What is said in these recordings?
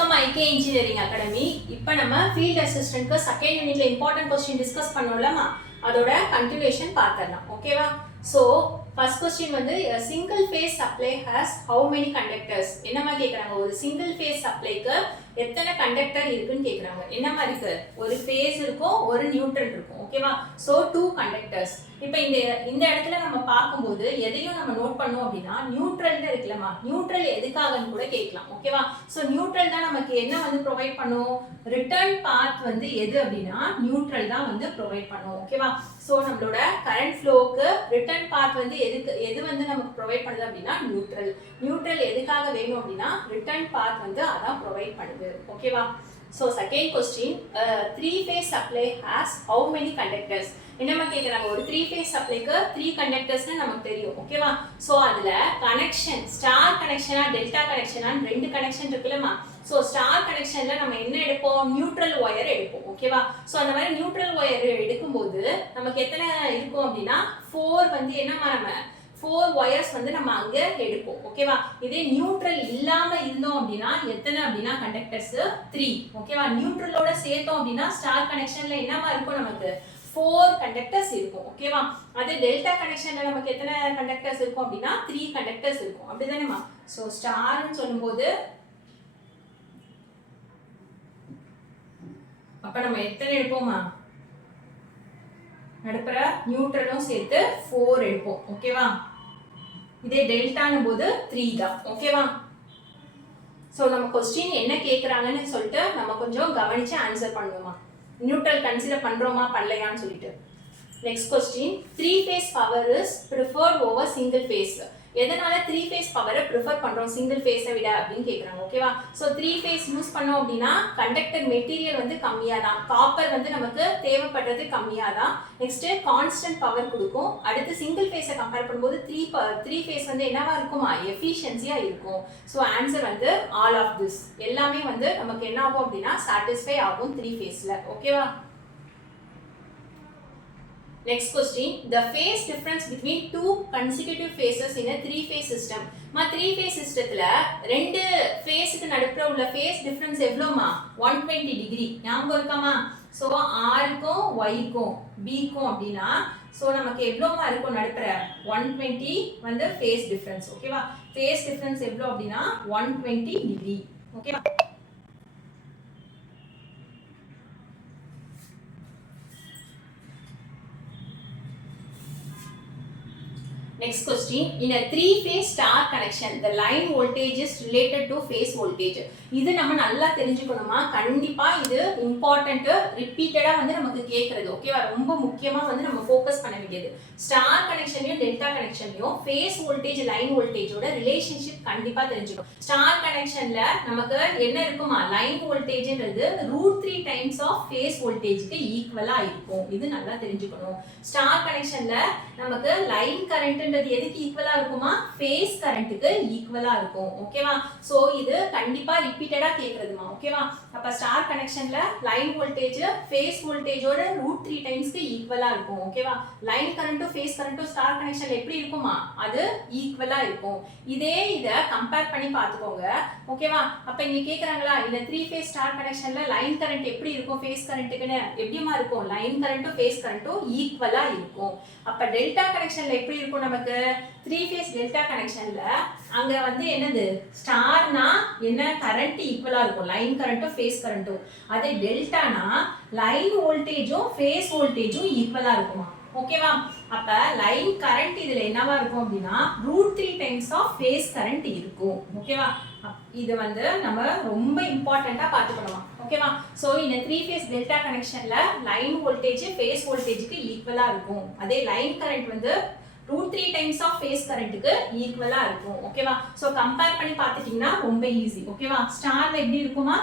Welcome ஐகே engineering academy. இப்போ நம்ம field அசிஸ்டன்ட்க்கு செகண்ட் யூனிட்ல இம்பார்ட்டன்ட் கொஸ்டின் டிஸ்கஸ் பண்ணோம்லமா, அதோட கண்டினியூஷன் பார்க்கலாம். ஓகேவா? ஸோ ஃபர்ஸ்ட் கொஸ்டின் வந்து single phase supply has how many conductors? என்னமா கேட்குறாங்க? ஒரு சிங்கிள் ஃபேஸ் சப்ளைக்கு எத்தனை கண்டக்டர் இருக்குன்னு கேட்குறாங்க. என்னமா இருக்கு? ஒரு ஃபேஸ் இருக்கும், ஒரு நியூட்ரல் இருக்கும். ஓகேவா? So 2 conductors. இப்போ இந்த இடத்துல நம்ம பார்க்கும்போது எதையும் நம்ம நோட் பண்ணோம் அப்படின்னா நியூட்ரல் தான் இருக்குல்லமா, நியூட்ரல் எதுக்காகன்னு கூட கேட்கலாம். ஓகேவா? ஸோ நியூட்ரல் தான் நமக்கு என்ன வந்து ப்ரொவைட் பண்ணும்? ரிட்டர்ன் பாத் வந்து எது அப்படின்னா நியூட்ரல் தான் வந்து ப்ரொவைட் பண்ணும். ஓகேவா? ஸோ நம்மளோட கரண்ட் ஃப்ளோக்கு ரிட்டர்ன் பாத் வந்து எது வந்து நமக்கு ப்ரொவைட் பண்ணுது அப்படின்னா நியூட்ரல். நியூட்ரல் எதுக்காக வேணும் அப்படின்னா ரிட்டர்ன் பாத் வந்து அதான் ப்ரொவைட் பண்ணுது. ஓகேவா? So second question, 3 phase supply has how many conductors? என்னமா கேட்குறாங்க? ஒரு 3 phase சப்ளைக்கு 3 கண்டக்டர்ஸ்னு நமக்கு தெரியும். ஓகேவா? ஸோ அதில் கனெக்ஷன் ஸ்டார் கனெக்ஷனா டெல்டா கனெக்ஷனான்னு 2 கனெக்ஷன் இருக்குல்லமா. ஸோ ஸ்டார் கனெக்ஷன்ல நம்ம என்ன எடுப்போம்? நியூட்ரல் ஒயர் எடுப்போம். ஓகேவா? ஸோ அந்த மாதிரி நியூட்ரல் ஒயர் எடுக்கும்போது நமக்கு எத்தனை இருக்கும் அப்படின்னா 4 வந்து என்னமா நம்ம 4 ஒயர்ஸ் வந்து நம்ம அங்க எடுப்போம். ஓகேவா? இதே நியூட்ரல் இல்லாம இருந்தோம் அப்படின்னா எத்தனை அப்படின்னா கண்டக்டர்ஸ் 3. ஓகேவா? நியூட்ரலோட சேர்த்தோம் அப்படின்னா ஸ்டார் கனெக்ஷன்ல என்னமா இருக்கும்? நமக்கு 4 கண்டக்டர்ஸ் இருக்கும். ஓகேவா? அதே டெல்டா கனெக்ஷன்ல நமக்கு எத்தனை கண்டக்டர்ஸ் இருக்கும் அப்படின்னா 3 கண்டக்டர்ஸ் இருக்கும். அப்படிதானேமா? ஸோ ஸ்டார்னு சொல்லும்போது அப்ப நம்ம எத்தனை எடுப்போமா? நடுப்புற நியூட்ரலும் சேர்த்து 4 எடுப்போம். ஓகேவா? இதே டெல்டானும் போது 3 தான். ஓகேவா? ஸோ நம்ம கொஸ்டின் என்ன கேட்குறாங்கன்னு சொல்லிட்டு நம்ம கொஞ்சம் கவனிச்சு ஆன்சர் பண்ணுவோமா, நியூட்ரல் கன்சிடர் பண்றோமா பண்ணலையான்னு சொல்லிட்டு. Next question, 3 phase power is preferred over single phase. எதனால 3 phase பவரை ப்ரிஃபர் பண்றோம் சிங்கிள் ஃபேஸை விட அப்படின்னு கேட்குறாங்க. ஓகேவா? ஸோ 3 phase யூஸ் பண்ணோம் அப்படின்னா கண்டக்டர் மெட்டீரியல் வந்து கம்மியாக தான், காப்பர் வந்து நமக்கு தேவைப்படுறது கம்மியாக தான். நெக்ஸ்ட் கான்ஸ்டன்ட் பவர் கொடுக்கும். அடுத்து சிங்கிள் ஃபேஸை கம்பேர் பண்ணும்போது 3 phase வந்து என்னவா இருக்குமா? எஃபிஷியன்சியா இருக்கும். ஸோ ஆன்சர் வந்து ஆல் ஆஃப் திஸ் எல்லாமே வந்து நமக்கு என்ன ஆகும் அப்படின்னா சாட்டிஸ்ஃபை ஆகும் 3 phaseல. ஓகேவா? Next question, the phase difference between 2 consecutive phases in a 3 phase system. 3 phase systemத்துல ரெண்டு ஃபேஸ்க்கு நடுப்புற உள்ள phase difference எவ்வளோமா? 120 டிகிரி. ஞாபகம் இருக்காமா? ஸோ ஆர்க்கும் ஒய்க்கும் பிக்கும் அப்படின்னா ஸோ நமக்கு எவ்வளோமா இருக்கும்? நடுப்புற 120 வந்து phase difference. ஓகேவா? phase difference எவ்வளோ அப்படின்னா 120 டிகிரி. ஓகேவா? Next question, in a 3 phase star connection the line voltage is related to phase voltage. இது நம்ம நல்லா தெரிஞ்சுக்கணுமா? கண்டிப்பா இது இம்பார்ட்டன்ட், ரிப்பீட்டடா வந்து நமக்கு கேக்குறது. ஓகேவா? ரொம்ப முக்கியமா வந்து நம்ம ஃபோக்கஸ் பண்ண வேண்டியது. ஸ்டார் கனெக்ஷன்லயும் டெல்டா கனெக்ஷன்லயும் ஃபேஸ் வோல்டேஜ் லைன் வோல்டேஜோட ரிலேஷன்ஷிப் கண்டிப்பா தெரிஞ்சுக்கணும். ஸ்டார் கனெக்ஷன்ல நமக்கு என்ன இருக்குமா? லைன் வோல்டேஜ்ன்றது √3 டைம்ஸ் ஆஃப் ஃபேஸ் வோல்டேஜ்க்கு ஈக்குவலா இருக்கும். இது நல்லா தெரிஞ்சுக்கணும். ஸ்டார் கனெக்ஷன்ல நமக்கு லைன் கரண்ட் எதுக்கு ஈக்குவலா இருக்குமா? ஃபேஸ் கரண்ட்க்கு ஈக்குவலா இருக்கும். ஓகேவா? சோ இது கண்டிப்பா ரிப்பீட்டடா கேக்குறதுமா. ஓகேவா? அப்ப ஸ்டார் கனெக்ஷன்ல லைன் வோல்டேஜ் ஃபேஸ் வோல்டேஜோட √3 டைம்ஸ்க்கு ஈக்குவலா இருக்கும். ஓகேவா? லைன் கரண்ட்டும் ஃபேஸ் கரண்ட்டும் ஸ்டார் கனெக்ஷன்ல எப்படி இருக்குமா? அது ஈக்குவலா இருக்கும். இத கம்பேர் பண்ணி பாத்துக்கோங்க. ஓகேவா? அப்ப இங்க கேக்குறாங்களா இந்த 3 phase ஸ்டார் கனெக்ஷன்ல லைன் கரண்ட் எப்படி இருக்கும் ஃபேஸ் கரண்ட்க்குன்னு? எப்படிமா இருக்கும்? லைன் கரண்ட்டும் ஃபேஸ் கரண்ட்டும் ஈக்குவலா இருக்கும். அப்ப டெல்டா கனெக்ஷன்ல எப்படி இருக்கும்? நமக்கு 3 phase டெல்டா கனெக்ஷன்ல அங்க வந்து என்னது? ஸ்டார்னா என்ன? கரண்ட் ஈக்குவலா இருக்கும், லைன் கரண்ட்டும் ஃபேஸ் கரண்ட்டும். அதே டெல்டானா லைன் வோல்டேஜும் ஃபேஸ் வோல்டேஜும் ஈக்குவலா இருக்குமா? ஓகேவா? அப்ப லைன் கரண்ட் இதுல என்னவா இருக்கும் அப்படின்னா √3 டைம்ஸ் ஆஃப் ஃபேஸ் கரண்ட் இருக்கும். ஓகேவா? இது வந்து நம்ம ரொம்ப இம்பார்ட்டன்ட்டா பாத்துக்கணுமா? ஓகேவா? சோ இந்த 3 phase டெல்டா கனெக்ஷன்ல லைன் வோல்டேஜ் ஃபேஸ் வோல்டேஜ்க்கு ஈக்குவலா இருக்கும். அதே லைன் கரண்ட் வந்து √3 டைம்ஸ் ஆஃப் ஃபேஸ் கரண்ட்க்கு ஈக்குவலா இருக்கும். ஓகேவா? சோ கம்பேர் பண்ணி பார்த்துட்டீங்கன்னா ரொம்ப ஈஸி. ஓகேவா? ஸ்டார்ல எப்படி இருக்குமா?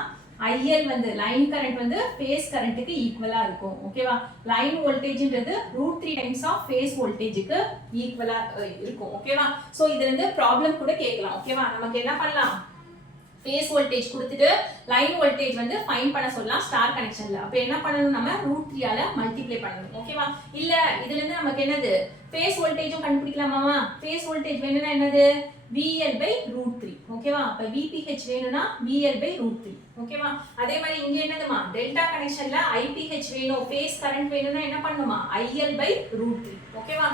IL வந்து லைன் கரண்ட் வந்து ஃபேஸ் கரண்ட்க்கு ஈக்குவலா இருக்கும். ஓகேவா? லைன் வோல்டேஜ்ன்றது √3 டைம்ஸ் ஆஃப் ஃபேஸ் வோல்டேஜ்க்கு ஈக்குவலா இருக்கும். ஓகேவா? சோ இதுல இருந்து ப்ராப்ளம் கூட கேட்கலாம். ஓகேவா? நமக்கு என்ன பண்ணலாம்? ஃபேஸ் வோல்டேஜ் கொடுத்துட்டு லைன் வோல்டேஜ் வந்து ஃபைண்ட் பண்ண சொல்லலாம் ஸ்டார் கனெக்ஷன்ல. அப்ப என்ன பண்ணணும்? நம்ம √3 ஆல மல்டிப்ளை பண்ணணும். ஓகேவா? இல்ல இதுல இருந்து நமக்கு என்னது? ஃபேஸ் வோல்டேஜும் கண்டுபிடிக்கலாமாமா? ஃபேஸ் வோல்டேஜ் வேணும்னா என்னது? VL by root 3. ஓகேவா? அப்ப VPH வேணும்னா VL by root 3. ஓகேவா? அதே மாதிரி இங்க என்னதுமா டெல்டா கனெக்ஷன்ல IPH வேணும், ஃபேஸ் கரண்ட் வேணும்னா என்ன பண்ணுமா IL by root 3. ஓகேவா?